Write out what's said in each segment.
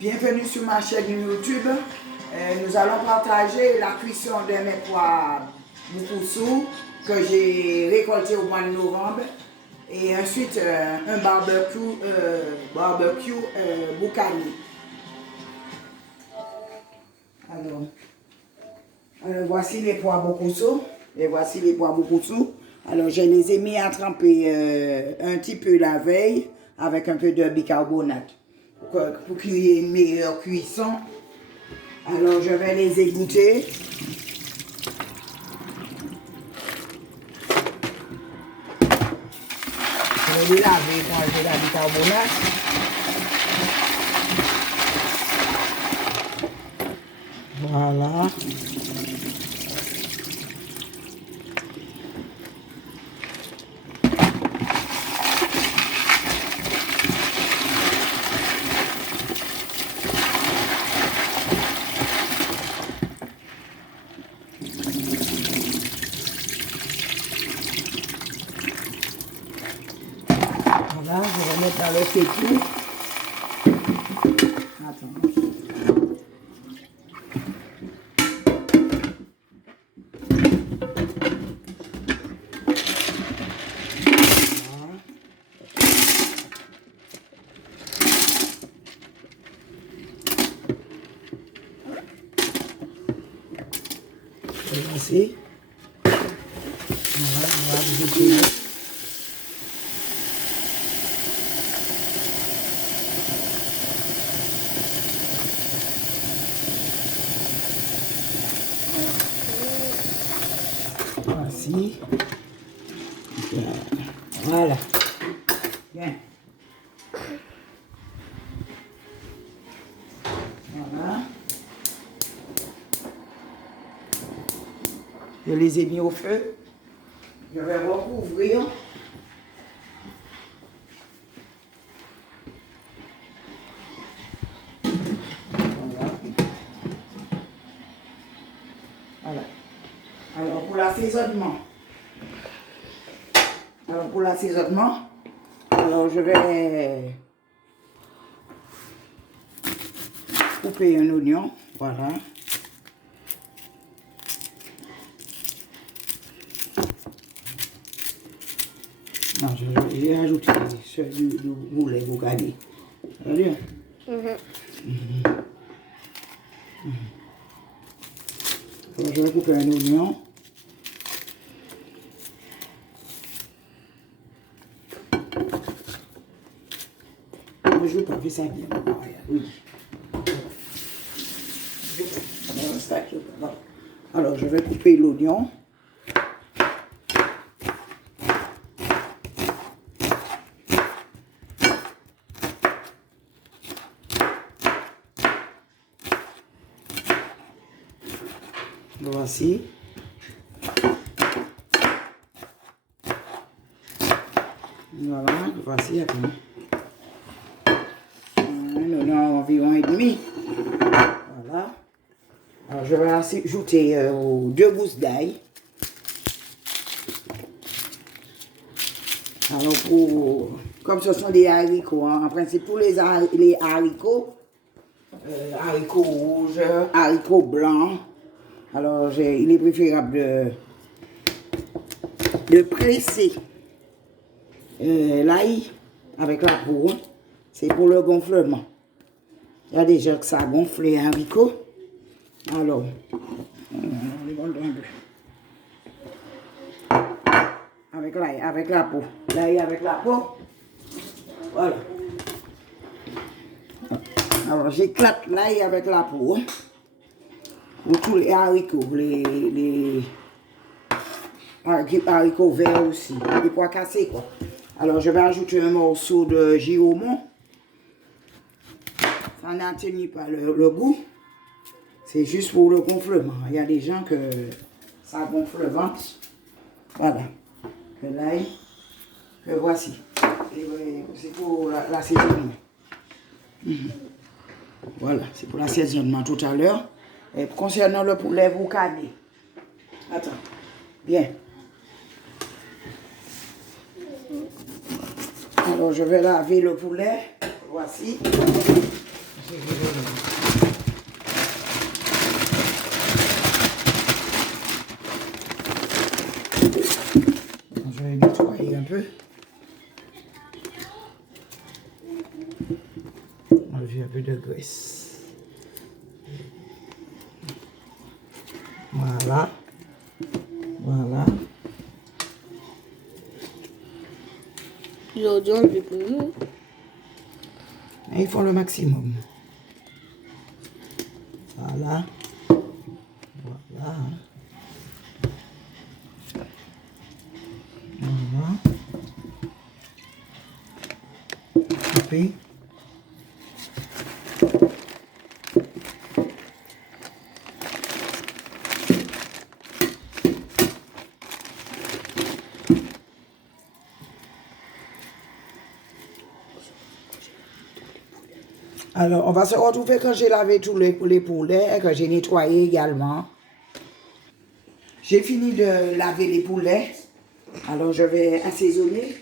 Bienvenue sur ma chaîne YouTube. Nous allons partager la cuisson de mes pois boukoussou que j'ai récolté au mois de novembre. Et ensuite un barbecue boucani. Alors, voici les pois boukoussou. Et voici les pois boukoussou. Alors, je les ai mis à tremper un petit peu la veille avec un peu de bicarbonate pour qu'il y ait une meilleure cuisson. Alors, je vais les égoutter. Je vais les laver quand j'ai la bicarbonate. Voilà. Voilà, je vais mettre dans le fétu. Attends. Voici. Voilà, on va ajouter. Voici. Voilà. Bien. Voilà. Je les ai mis au feu. Je vais recouvrir. Voilà. Voilà. Alors pour l'assaisonnement, alors je vais couper un oignon. Voilà. Non, je vais ajouter du boulet boucani. Ça va bien? Alors, je vais couper un oignon. Je ne vais pas faire ça bien. Oui. Alors, je vais couper l'oignon. Voici. Voilà, voici un oignon environ et demi. Voilà. Alors, je vais ajouter 2 gousses d'ail. Alors, comme ce sont des haricots, hein, en principe, tous les haricots, haricots rouges, haricots blancs, alors il est préférable de presser l'ail avec la peau. C'est pour le gonflement. Il y a déjà que ça gonfle les haricots. Alors, avec l'ail, avec la peau. L'ail avec la peau. Voilà. Alors, j'éclate l'ail avec la peau. Pour tous les haricots, les haricots verts aussi, les pois cassés, quoi. Alors, je vais ajouter un morceau de giromont. Ça n'atténue pas le goût. C'est juste pour le gonflement. Il y a des gens que ça gonfle le ventre. Voilà. Que l'ail, que voici. C'est pour l'assaisonnement. Voilà, c'est pour l'assaisonnement tout à l'heure. Et concernant le poulet boucani. Attends. Bien. Alors, je vais laver le poulet. Voici. Je vais nettoyer un peu. Enlever un peu de graisse. Voilà. Voilà. Aujourd'hui, on le pour nous. Et ils font le maximum. Voilà. Voilà. Voilà. Couper. Alors, on va se retrouver quand j'ai lavé tous les poulets et que j'ai nettoyé également. J'ai fini de laver les poulets. Alors, je vais assaisonner.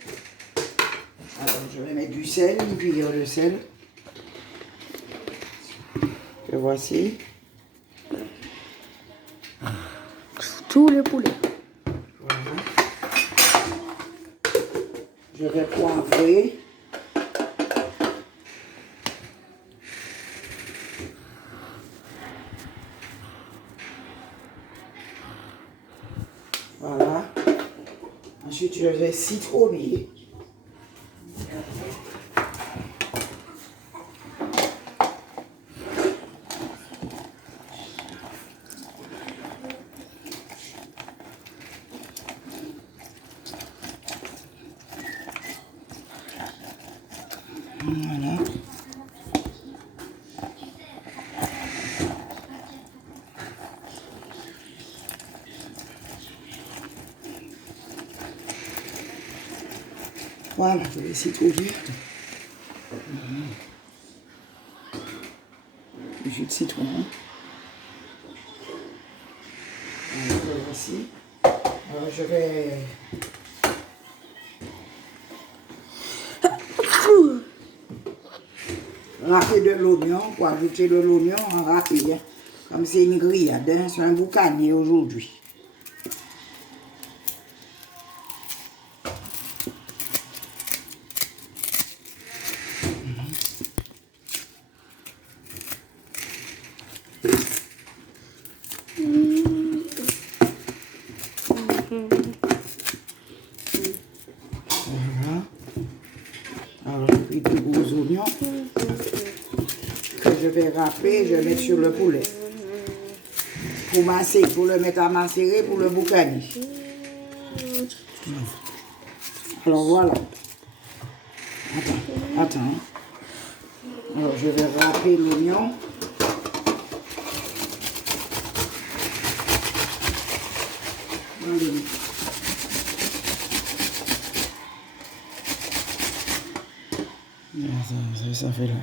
Alors, je vais mettre du sel, une cuillère de sel. Que voici. Tous les poulets. Voilà. Je vais poivrer. Voilà. Ensuite, je vais citronner. Voilà. Voilà, je vais citronner. Du jus de citron. Voilà, voici. Alors, je vais râper de l'oignon, pour ajouter de l'oignon en râpé. Hein. Comme c'est une grillade, hein, c'est un boucanier aujourd'hui. Voilà. Alors, j'ai pris deux gros oignons que je vais râper, je vais mettre sur le poulet. Pour masser, pour le mettre à macérer pour le boucanier. Alors voilà. Attends. Alors je vais râper l'oignon. Allez. Ça fait là.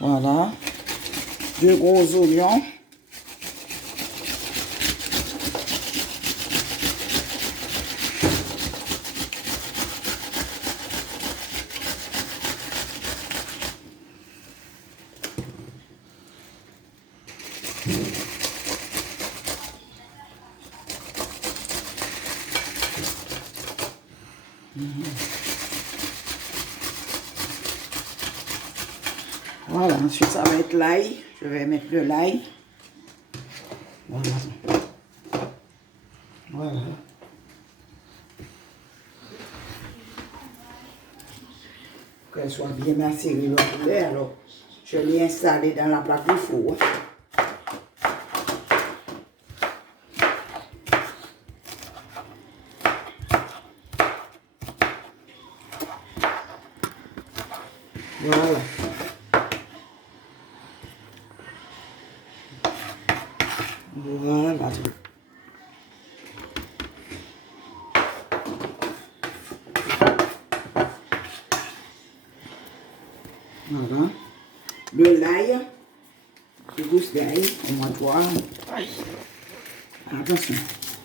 Voilà. Deux gros oignons. Voilà, ensuite ça va être l'ail. Je vais mettre de l'ail. Voilà. Voilà. Qu'elle soit bien macérée le poulet, alors je l'ai installé dans la plaque du four. Voilà. Voilà. Voilà. De l'ail. Des gousses d'ail. Au moins 3. Attention.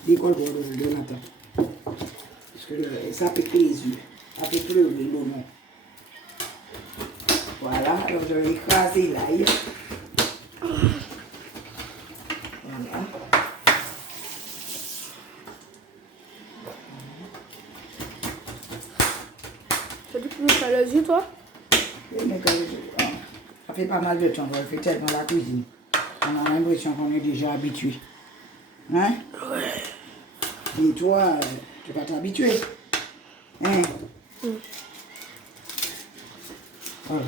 Décolle-toi de Nathan. Parce que ça pique les yeux. Ça fait pleurer l'oignon. Voilà. Alors je vais écraser l'ail. Voilà. Tu as dit que tu veux faire les yeux, toi? Ça fait pas mal de temps qu'on fait tellement la cuisine. On a l'impression qu'on est déjà habitué. Hein? Ouais. Et toi, tu vas t'habituer. Hein? Voilà.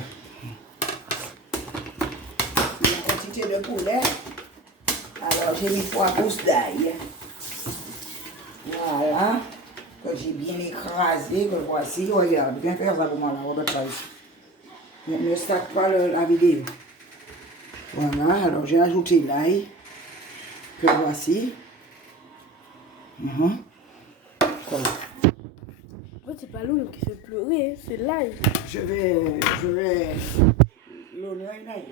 La quantité de poulet. Alors, j'ai mis 3 pousses d'ail. Voilà. Que j'ai bien écrasé. Que voici. Regarde, viens faire ça pour moi là, Robert Price. Ne stack pas la vidéo. Voilà, alors j'ai ajouté l'ail. Que voici. Voilà. En fait, c'est pas l'oignon qui fait pleurer, c'est l'ail. Je vais l'oignon et l'ail.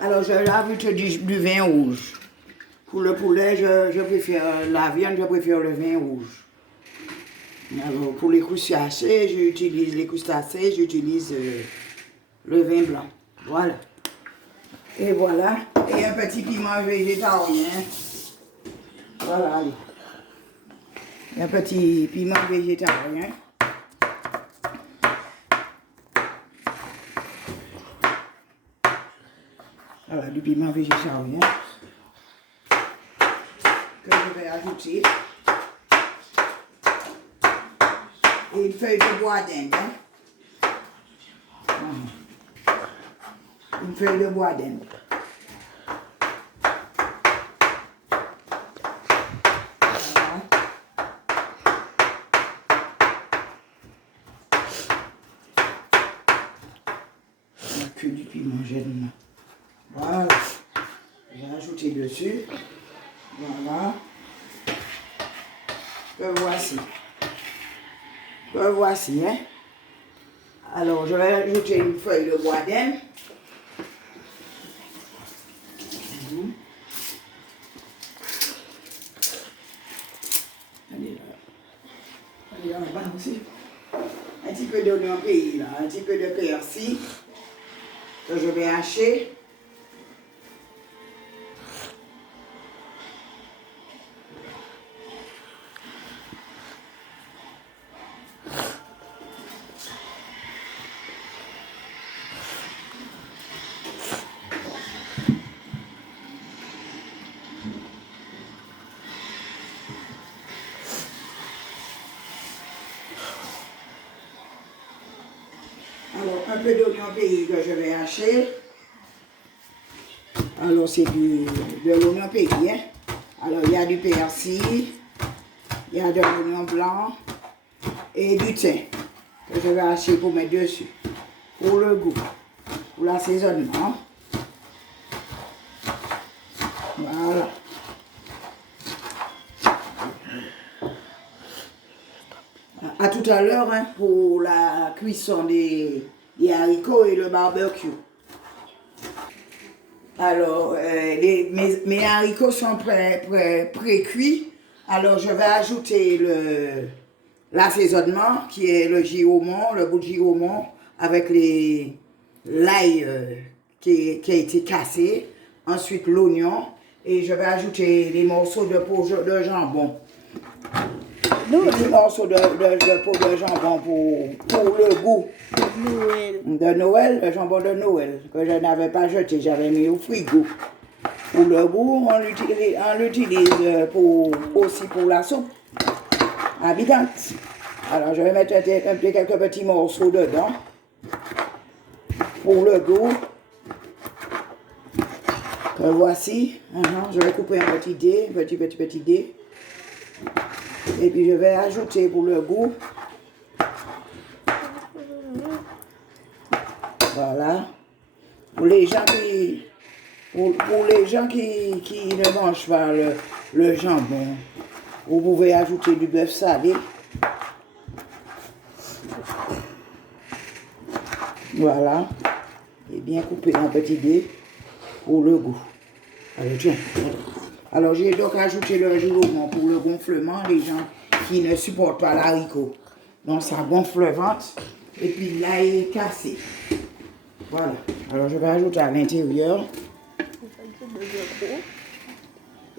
Alors je vais ajouter du vin rouge. Pour le poulet, je préfère la viande, je préfère le vin rouge. Alors pour les crustacés, j'utilise le vin blanc. Voilà. Et voilà. Et un petit piment végétarien. Voilà, allez. Un petit piment végétarien. Voilà, du piment végétarien. Que je vais ajouter. Et une feuille de bois d'Inde. Hein? Une feuille de bois d'Inde. Que du piment j'aime. Voilà. J'ai ajouté dessus. Voilà. Que voici. Que voici, hein. Alors, je vais ajouter une feuille de bois d'Inde. Allez là. Allez en bas aussi. Un petit peu d'oignon pays là. Un petit peu de persil. Que je vais hacher. Alors, un peu d'oignon pays que je vais hacher. Alors, c'est de l'oignon pays, hein. Alors, il y a du persil, il y a de l'oignon blanc et du thym que je vais hacher pour mettre dessus. Pour le goût, pour l'assaisonnement. Voilà. À tout à l'heure, hein, pour la cuisson des haricots et le barbecue. Alors, mes haricots sont pré-cuits. Alors, je vais ajouter l'assaisonnement qui est le giromont, le bout de giromont avec l'ail qui a été cassé. Ensuite, l'oignon. Et je vais ajouter des morceaux de peau de jambon. Des morceaux de peau de jambon pour le goût. Noël. De Noël, le jambon de Noël, que je n'avais pas jeté, j'avais mis au frigo. Pour le goût, on l'utilise aussi pour la soupe habitante. Alors, je vais mettre quelques petits morceaux dedans. Pour le goût. Que voici. Je vais couper un petit dé, petit dé. Et puis, je vais ajouter pour le goût. Voilà. Pour les gens qui ne mangent pas le jambon, vous pouvez ajouter du bœuf salé. Voilà. et bien coupé en petits dés pour le goût. Alors, tiens. Alors, j'ai donc ajouté le jus d'oignon pour le gonflement, les gens qui ne supportent pas l'haricot. Donc, ça gonfle le ventre. Et puis, là, il est cassé. Voilà. Alors, je vais ajouter à l'intérieur.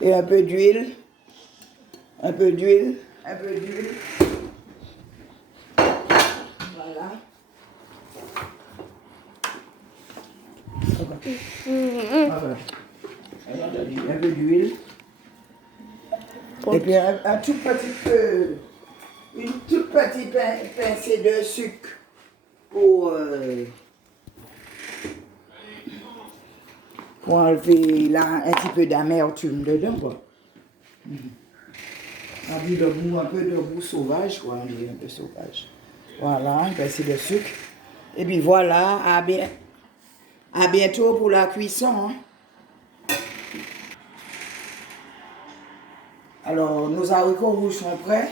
Et un peu d'huile. Un peu d'huile. Un peu d'huile. Voilà. Voilà. Un peu d'huile. Et puis un tout petit peu, une toute petite pincée de sucre pour enlever là, un petit peu d'amertume dedans, quoi. On dit un peu de goût sauvage, quoi, on dit un peu sauvage. Voilà, une pincée de sucre. Et puis voilà, à bientôt pour la cuisson. Hein. Alors, nos haricots rouges sont prêts.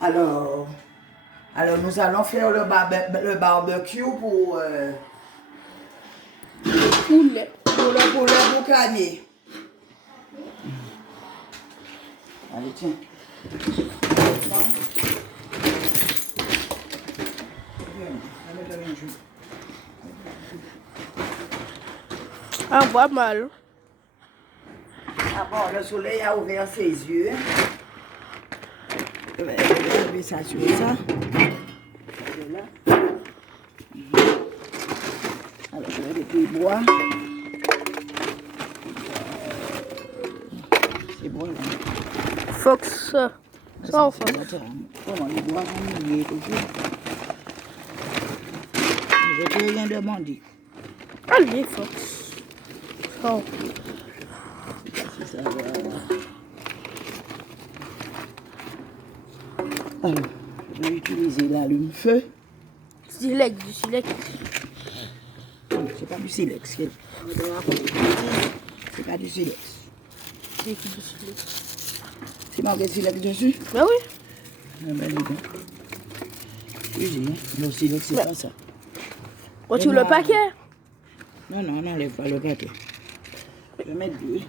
Alors nous allons faire le barbecue pour le boucanier. Allez, tiens. Ah, pas mal. Ah bon, le soleil a ouvert ses yeux. Je vais lever ça sur ça. Là. Alors, je vais les bois. C'est bon, là. Fox. Ça, enfin. Comment les bois vont mouiller toujours. Je t'ai rien demandé. Allez, Fox. Oh. Si ça va. Alors, je vais utiliser l'allume-feu. Silex, du silex. C'est pas du silex. C'est pas du silex. C'est qui du silex? C'est marqué silex dessus? Bah oui. Ah ben, dis donc. Oui, le silex, c'est pas ça. On tire le paquet? Non, on n'enlève pas le paquet. Je vais mettre deux.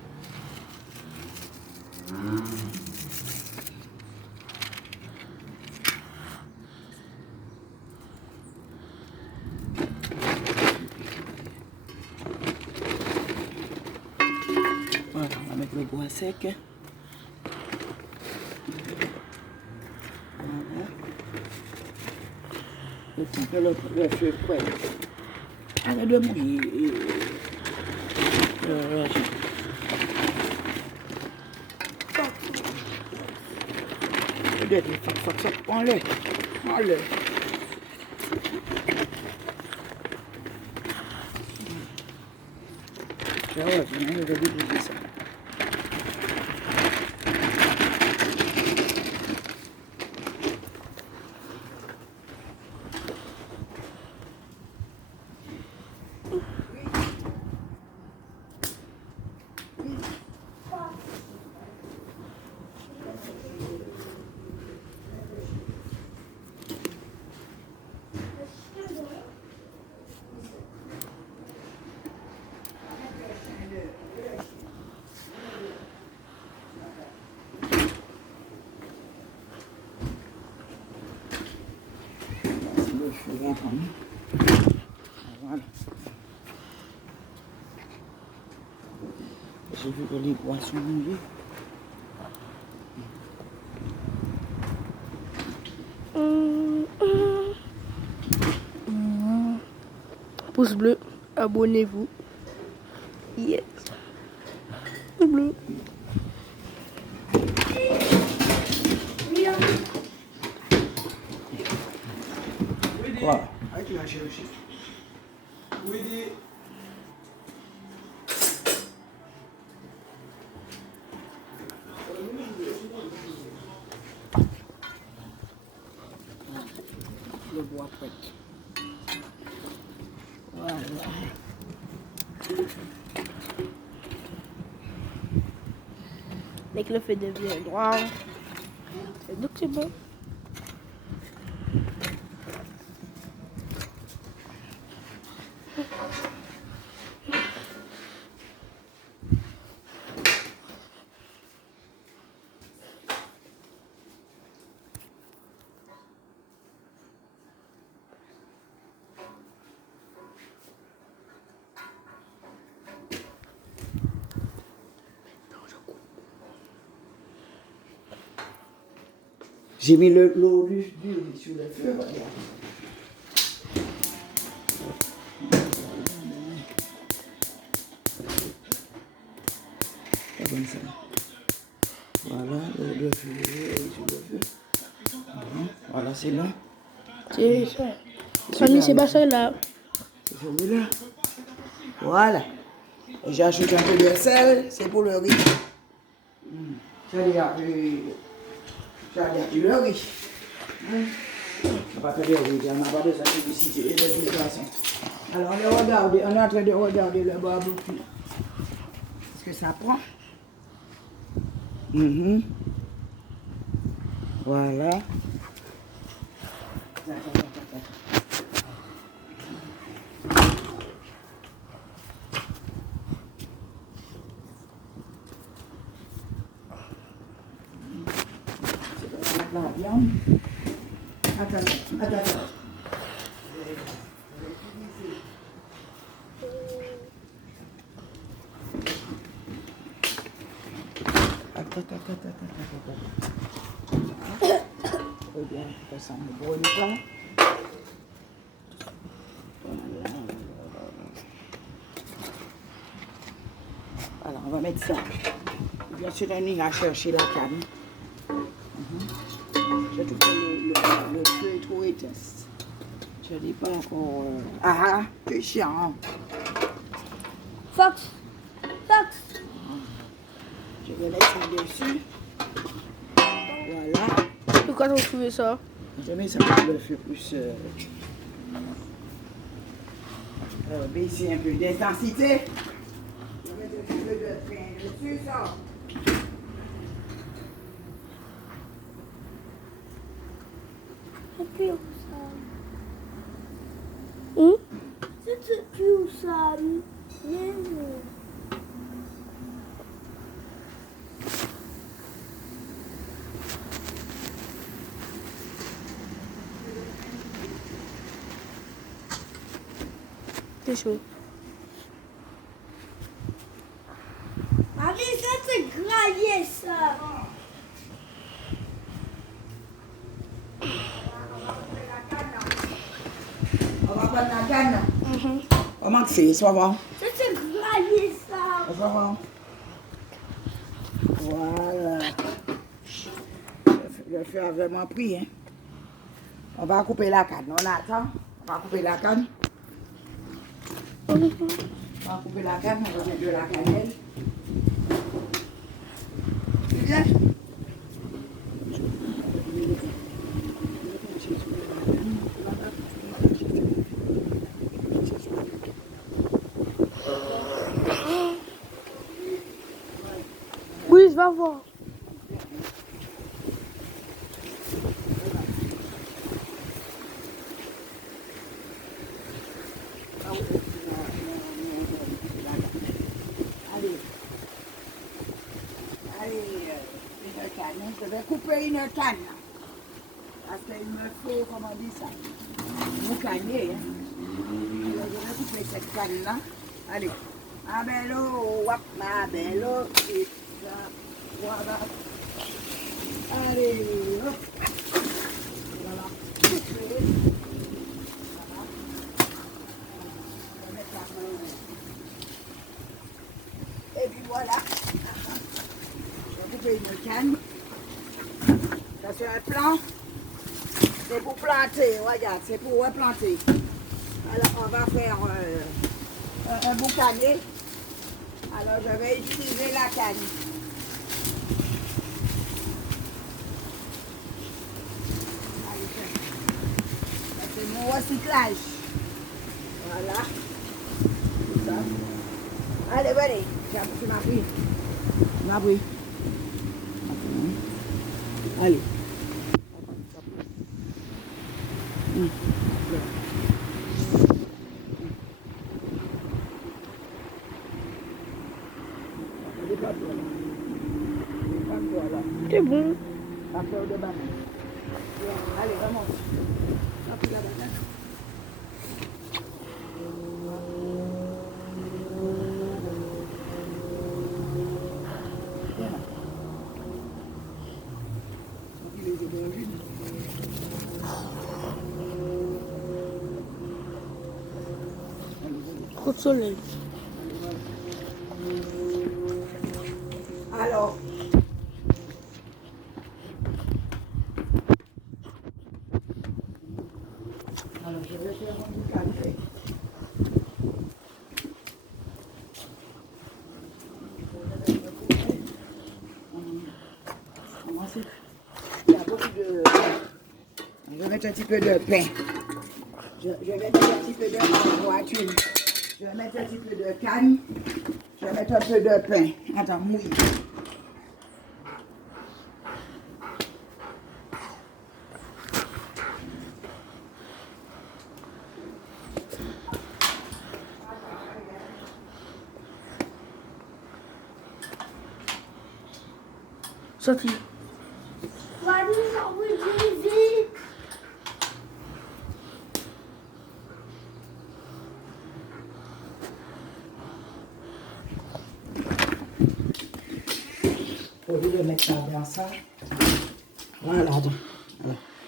Voilà, on va mettre le bois sec. Voilà. Le temps que le feu poêle. Arrête de mouiller. Prends-le. Prends-le. Je vais déposer ça. Voilà. J'ai vu que les bois sont mouillés. Pouce bleu, abonnez-vous. Yes. Pouce bleu. Voilà. Ah, tu vas chercher. Oui, dis. Le bois prêt. Voilà. Dès que le feu devient noir, c'est donc c'est bon. J'ai mis l'eau du riz sur le feu, regarde. C'est comme ça. Voilà, le feu sur le feu. Voilà, c'est là. C'est ça. Sonny, c'est pas ça là. C'est celui-là. Voilà. Et j'ajoute un peu de sel, c'est pour le riz. J'ai appris le riz. On va faire le riz, on n'a pas besoin de publicité de toute façon. Alors on est en train de regarder le barbecue. Est-ce que ça prend? Voilà. La viande. Attends. Regarde, ça me brûle pas. Alors, on va mettre ça. Bien sûr, on ira chercher la canne. Je trouve que le feu est trop éteint. Je dis pas encore. C'est chiant. Fox. Je vais mettre ça dessus. Voilà. Pourquoi t'as trouvé ça? Je mets ça pour le feu plus. Baisser un peu d'intensité. Je vais mettre un peu de pain dessus, ça. C'est plus ça. C'est plus ça. C'est chaud. Allez, ça c'est graillé ça. On va prendre la canne. Comment tu fais? Ça va? Ça c'est graillé ça. Ça va? Voilà. Le feu a vraiment pris. Hein? On va couper la canne. On attend. On va couper la canne. On va couper la canne. On va mettre de la cannelle. Tu viens? Oui, je vais voir. Je vais couper une canne. Parce qu'il me faut, comment on dit ça, vous canner. Hein. Alors, je vais couper cette canne-là. Allez. Ma belle eau, wap, ma belle eau. Et ça, voilà. Allez, hop. Voilà. Couper. Voilà. On va mettre la main. Et puis voilà. Je vais couper une canne. Ça c'est un plan. C'est pour planter, regarde, c'est pour replanter. Alors on va faire un boucané. Alors je vais utiliser la canne. Allez, ça c'est mon recyclage. Voilà. Tout ça. Allez, allez, tu m'as pris. Tu m'as pris. Allez. C'est bon. Après, de banane. Allez, remonte. Après la banane. Il est bon, lui. Coup de soleil. Alors, je vais faire un café. Il y a beaucoup de... Je vais mettre un petit peu de pain. Je vais mettre un petit peu de voiture. Je vais mettre un petit peu de canne. Je vais mettre un peu de pain. Attends, mouille. Sorti. Why do you always do this? Au lieu de mettre ça dans ça. Voilà.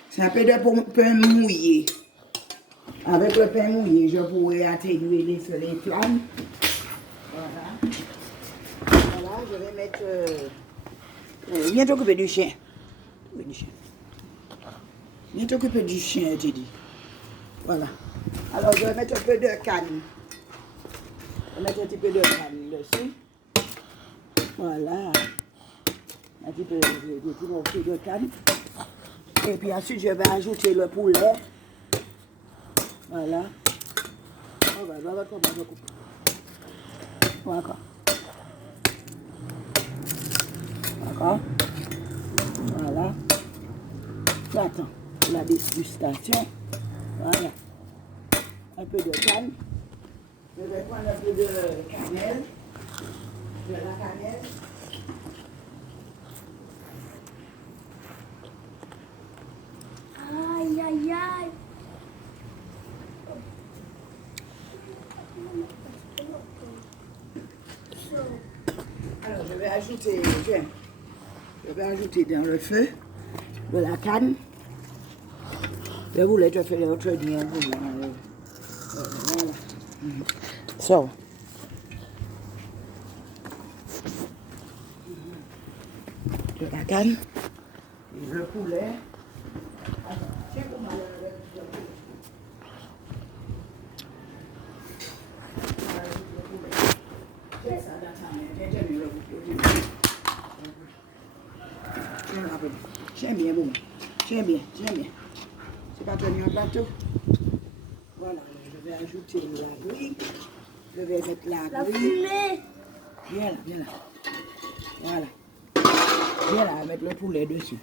C'est un peu de pain mouillé. Avec le pain mouillé, je pourrais atténuer sur les flammes. Voilà. Voilà, je vais mettre... viens t'occuper du chien. Viens t'occuper du chien, j'ai dit. Voilà. Alors, je vais mettre un peu de canne. Je vais mettre un petit peu de canne dessus. Voilà. Un petit peu de morceau de canne. Et puis ensuite, je vais ajouter le poulet. Voilà. On va voir comment je coupe. D'accord. D'accord. Voilà. J'attends la dégustation. Voilà. Un peu de canne. Je vais prendre un peu de cannelle. De la cannelle. Aïe, aïe, aïe. Alors, je vais ajouter, je vais ajouter dans le feu de la canne. Je voulais te faire autre bien. Voilà. So. De la canne. Et le poulet. Attends, tiens comment le poulet. J'aime bien, bon. J'aime bien. C'est pas tenu en plateau. Voilà, je vais ajouter la grille. Je vais mettre la grille. Fumée. Viens là. Voilà. Viens là, mettre le poulet dessus.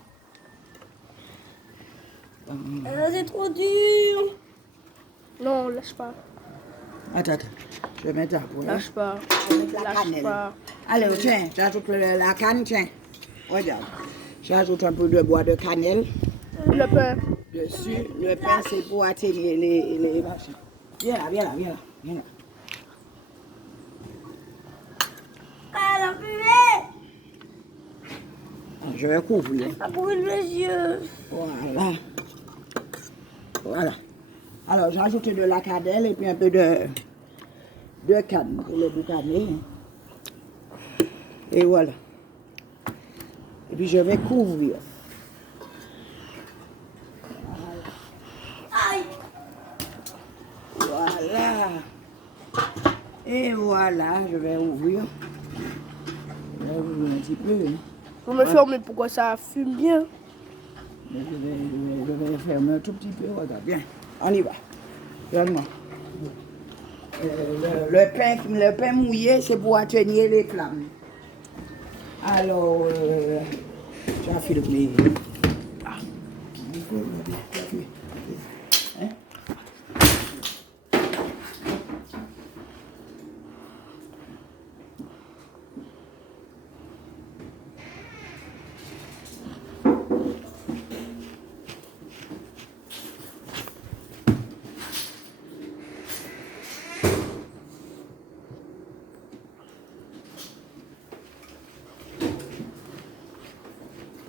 C'est trop dur. Non, lâche pas. Attends. Je vais mettre la poulet. Lâche pas. Je vais mettre la Lâche cannelle. pas. Allez, tiens, j'ajoute la canne, tiens. Regarde. J'ajoute un peu de bois de cannelle Le pain. dessus. Le pain, c'est pour atténuer les machins. Viens là. Ah, la fumée. Je vais couvrir. Ça brûle mes yeux. Voilà. Alors, j'ai ajouté de la cannelle et puis un peu de canne pour le boucaner. Et voilà. Et puis, je vais couvrir. Aïe. Voilà. Et voilà, je vais ouvrir. Je vais ouvrir un petit peu. Vous me fermez pourquoi ça fume bien. Je vais fermer un tout petit peu. Regarde, bien. On y va. Regarde-moi. Le pain mouillé, c'est pour atténuer les flammes. Alors, j'ai filmé. Hein?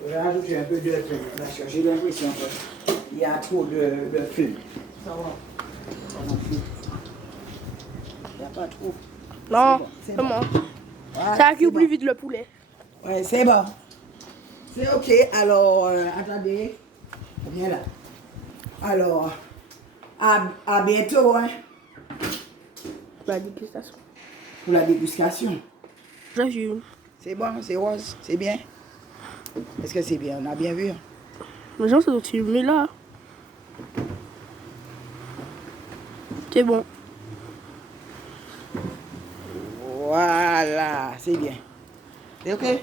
Je vais rajouter un peu de pain parce que j'ai l'impression qu'il y a trop de fumée. Ça va. Il y a pas trop. Non, C'est c'est bon. bon. Voilà, Ça cuit c'est plus bon. vite le poulet. Ouais, c'est bon. C'est ok. Alors, attendez. Viens là. Alors, à bientôt, hein, La dégustation. pour la dégustation. J'assume. C'est bon, c'est rose, c'est bien. Est-ce que c'est bien? On a bien vu. Hein? Les gens sont filmés là. C'est bon. Voilà, c'est bien. C'est ok?